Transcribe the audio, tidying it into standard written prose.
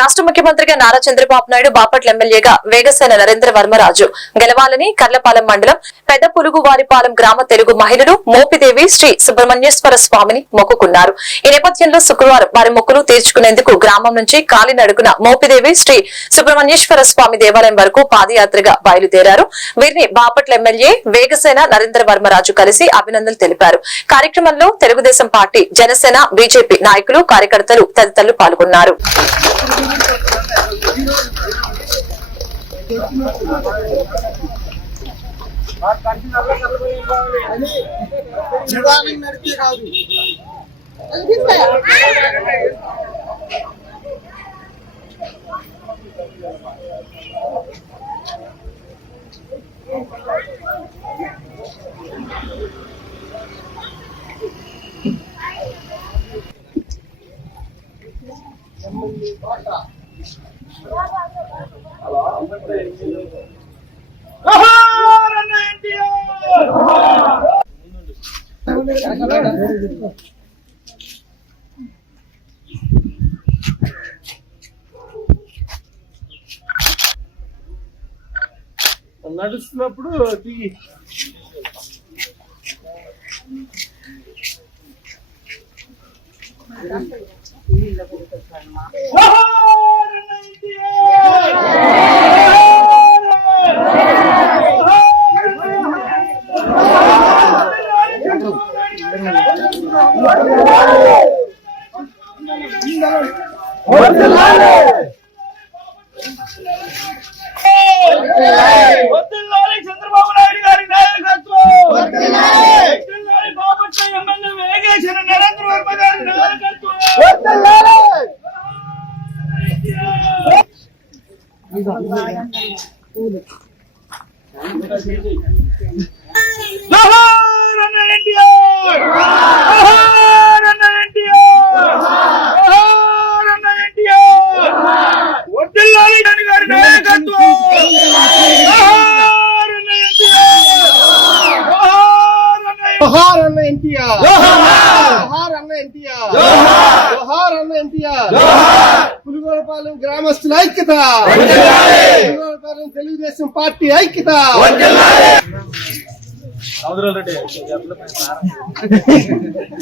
రాష్ట్ర ముఖ్యమంత్రిగా నారా చంద్రబాబు నాయుడు బాపట్ల ఎమ్మెల్యేగా వేగసేన నరేంద్ర వర్మరాజు గెలవాలని కర్లపాలెం మండలం పెద్ద పులుగువారిపాలెం గ్రామ తెలుగు మహిళలు మోపిదేవి శ్రీ సుబ్రహ్మణ్యేశ్వర స్వామిని మొక్కుకున్నారు. ఈ నేపథ్యంలో శుక్రవారం వారి మొక్కులు తీర్చుకునేందుకు గ్రామం నుంచి కాలినడుగున మోపిదేవి శ్రీ సుబ్రహ్మణ్యేశ్వర స్వామి దేవాలయం వరకు పాదయాత్రగా బయలుదేరారు. వీరిని బాపట్ల ఎమ్మెల్యే వేగసేన నరేంద్ర వర్మరాజు కలిసి అభినందనలు తెలిపారు. కార్యక్రమంలో తెలుగుదేశం పార్టీ, జనసేన, బీజేపీ నాయకులు, కార్యకర్తలు తదితరులు పాల్గొన్నారు. నడుస్తున్నప్పుడు చంద్రబాబు నాయుడు గారి నాయకత్వం, బాపట్ల ఎమ్మెల్యే వేగేసిన నరేంద్ర వర్మ గారి నాయకత్వం. పులిగోడపాలెం గ్రామస్తుల ఐక్యత, పులిగోడపాలెం తెలుగుదేశం పార్టీ ఐక్యత.